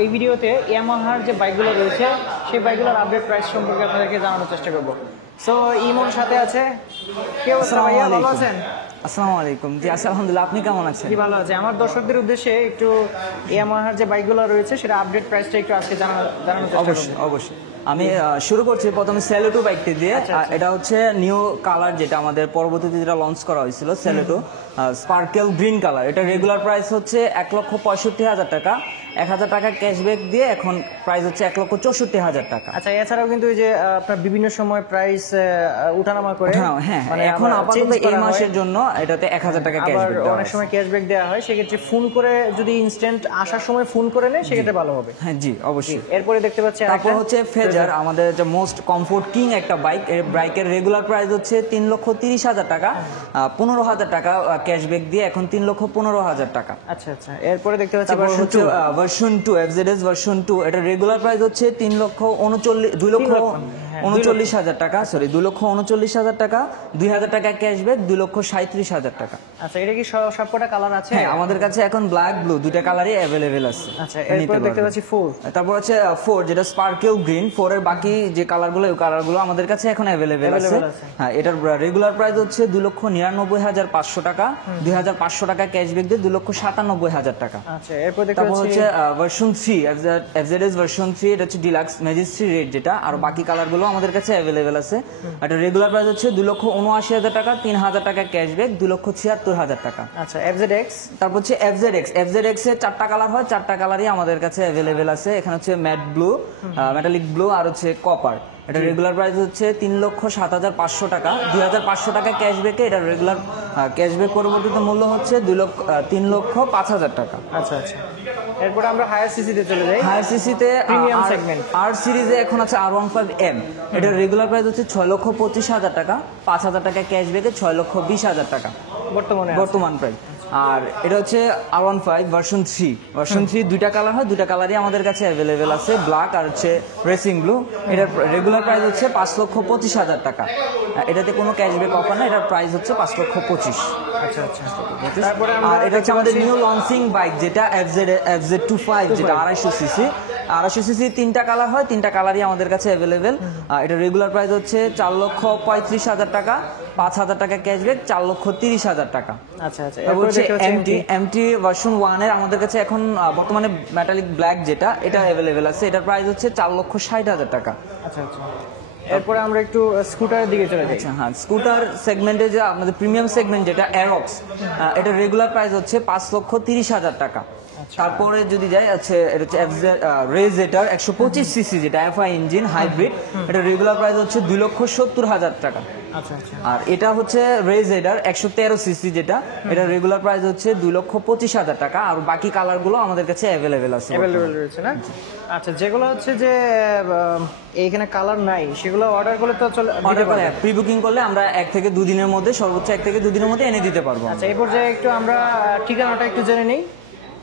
এই ভিডিওতে ইয়ামাহার যে বাইকগুলো রয়েছে সেই বাইকগুলোর আপডেট প্রাইস সম্পর্কে আপনাদেরকে জানানোর চেষ্টা করব। সো ইমোর সাথে আছে কেউ ভাইয়া, ভালো আছেন? আসসালামু আলাইকুম। জি আলহামদুলিল্লাহ, আপনি কেমন আছেন? জি ভালো আছে। আমার দর্শকদের উদ্দেশ্যে একটু ইয়ামাহার যে বাইকগুলো রয়েছে সেটা আপডেট প্রাইসটা একটু আজকে জানানোর চেষ্টা করব। অবশ্যই আমি শুরু করছি প্রথমে সেলেটো বাইকটি দিয়ে। এটা হচ্ছে নিউ কালার, যেটা আমাদের পরবর্তীতে যেটা লঞ্চ করা হয়েছিল, সেলেটো স্পার্কেল গ্রিন কালার। এটা রেগুলার প্রাইস হচ্ছে 1,65,000 টাকা। 1,000 টাকা ক্যাশব্যাক দিয়ে এখন প্রাইস হচ্ছে 1,64,000 টাকা। আচ্ছা, এছাড়াও কিন্তু এই যে আপনার বিভিন্ন সময় প্রাইস উঠানামা করে, হ্যাঁ এখন আপাতত এই মাসের জন্য এটাতে 1,000 টাকা ক্যাশব্যাক দেওয়া হয়। অনেক সময় ক্যাশব্যাক দেওয়া হয়, সেক্ষেত্রে ফোন করে যদি ইনস্ট্যান্ট আসার সময় ফোন করে নেয় সেক্ষেত্রে ভালো হবে। হ্যাঁ জি অবশ্যই। এরপরে দেখতে পাচ্ছি তারপর হচ্ছে ফেজার, আমাদের যে মোস্ট কমফোর্ট কিং একটা বাইক। এই বাইকের রেগুলার প্রাইস হচ্ছে 3,30,000 টাকা। 15,000 টাকা ক্যাশব্যাক দিয়ে এখন 3,15,000 টাকা। আচ্ছা আচ্ছা, এরপরে দেখতে পাচ্ছি ভার্সন 2 FZS ভার্সন 2। এটা রেগুলার প্রাইস হচ্ছে 2,39,000 টাকা, সরি 2,39,000 টাকা। 2,000 টাকা ক্যাশব্যাক, 2,37,000 টাকা। আচ্ছা, এটা কি সবকটা কালার আছে? হ্যাঁ, আমাদের কাছে এখন ব্ল্যাক ব্লু দুইটা কালারই অ্যাভেলেবেল আছে। আচ্ছা, এরপর দেখতে পাচ্ছি 4। তারপর হচ্ছে 4 যেটা স্পার্কেল গ্রিন। 4 এর বাকি যে কালারগুলো, ওই কালারগুলো আমাদের কাছে এখন অ্যাভেলেবেল আছে। হ্যাঁ, এটার রেগুলার প্রাইস হচ্ছে 2,99,500 টাকা। 2,500 টাকা ক্যাশব্যাক দিয়ে 2,97,000 টাকা। আচ্ছা, এরপর দেখতে পাচ্ছি হচ্ছে ভার্সন 3 FZS ভার্সন 3। এটা হচ্ছে ডিলাক্স ম্যাজিস্ট্রি রেড যেটা, আর বাকি কালারগুলো আমাদের কাছে অ্যাভেলেবেল আছে। এটা রেগুলার প্রাইস হচ্ছে 2,79,000 টাকা। 3,000 টাকা ক্যাশব্যাক, 2,76,000 টাকা। আচ্ছা, FZX। তারপর হচ্ছে FZX এর 4টা কালার হয়, 4টা কালারই আমাদের কাছে অ্যাভেলেবেল আছে। এখানে হচ্ছে ম্যাট ব্লু, মেটালিক ব্লু আর হচ্ছে কপার। এটা রেগুলার প্রাইস হচ্ছে 3,07,500 টাকা। 2,500 টাকা ক্যাশব্যাকে এটা রেগুলার ক্যাশব্যাক পরবর্তীতে মূল্য হচ্ছে 3,05,000 টাকা। আচ্ছা আচ্ছা, এরপর আমরা হায়ার সিসিতে চলে যাই। হায়ার সিসিতে প্রিমিয়াম সেগমেন্ট আর সিরিজে এখন আছে R15M। এটা রেগুলার প্রাইস হচ্ছে 6,25,000 টাকা। 5,000 টাকা ক্যাশব্যাকে 6,20,000 টাকা বর্তমান প্রাইস। আর এটা হচ্ছে R15 ভার্সন 3 দুইটা কালার হয়, দুইটা কালারই আমাদের কাছে অ্যাভেলেবেল আছে, ব্ল্যাক আর হচ্ছে রেসিং ব্লু। এটার রেগুলার প্রাইস হচ্ছে 5,25,000 টাকা। এটাতে কোনো ক্যাশব্যাক অফার না, এটার প্রাইস হচ্ছে 5,25,000। আচ্ছা আচ্ছা, আর এটা হচ্ছে আমাদের নিউ লঞ্চিং বাইক যেটা FZ25, যেটা 250 সিসি। 250 সিসি 3টা কালার হয়, 3টা কালারই আমাদের কাছে অ্যাভেলেবেল। এটা রেগুলার প্রাইস হচ্ছে 4,35,000 টাকা। 5,000 টাকা ক্যাশব্যাক, 4,30,000 টাকা। আচ্ছা আচ্ছা, MT ভার্সন 1 এর আমাদের কাছে এখন বর্তমানে মেটালিক ব্ল্যাক যেটা, এটা অ্যাভেলেবেল আছে। এটার প্রাইস হচ্ছে 4,60,000 টাকা। আচ্ছা আচ্ছা, এরপরে আমরা একটু স্কুটারের দিকে চলে যাই। হ্যাঁ, স্কুটার সেগমেন্টে যে আমাদের প্রিমিয়াম সেগমেন্ট যেটা অ্যারক্স, এটা রেগুলার প্রাইস হচ্ছে 5,30,000 টাকা। তারপরে যদি যাই আছে, এটা হচ্ছে রেজেটার 125 সিসি যেটা FI ইঞ্জিন হাইব্রিড। এটা রেগুলার প্রাইস হচ্ছে 2,70,000 টাকা। আচ্ছা আচ্ছা, আর এটা হচ্ছে রেজেডার 113 সিসি যেটা, এটা রেগুলার প্রাইস হচ্ছে 2,25,000 টাকা। আর বাকি কালারগুলো আমাদের কাছে অ্যাভেলেবেল আছে, রয়েছে না? আচ্ছা, যেগুলো হচ্ছে যে এইখানে কালার নাই সেগুলো অর্ডার করলে তো অর্ডার করলে প্রি বুকিং করলে আমরা 1 থেকে 2 দিনের মধ্যে, সর্বোচ্চ 1 থেকে 2 দিনের মধ্যে এনে দিতে পারবো। আচ্ছা, এই পর্যায়ে একটু আমরা ঠিকানাটা একটু জেনে নিই।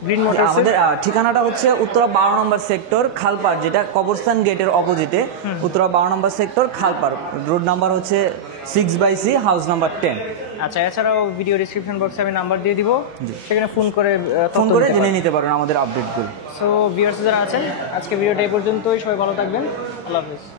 গ্রিন মোটরস আমাদের ঠিকানাটা হচ্ছে উত্তরা 12 নম্বর সেক্টর, খালপাড়, যেটা কবরস্থান গেটের অপোজিটে। উত্তরা 12 নম্বর সেক্টর, খালপাড়। রোড নাম্বার হচ্ছে 6/C, হাউস নাম্বার 10। আচ্ছা, এছাড়াও ভিডিও ডেসক্রিপশন বক্সে আমি নাম্বার দিয়ে দিব, সেখানে ফোন করে জেনে নিতে পারেন আমাদের আপডেটগুলো। সো ভিউয়ার্স যারা আছেন, আজকে ভিডিওটা এই পর্যন্তই। সবাই ভালো থাকবেন, আল্লাহ হাফেজ।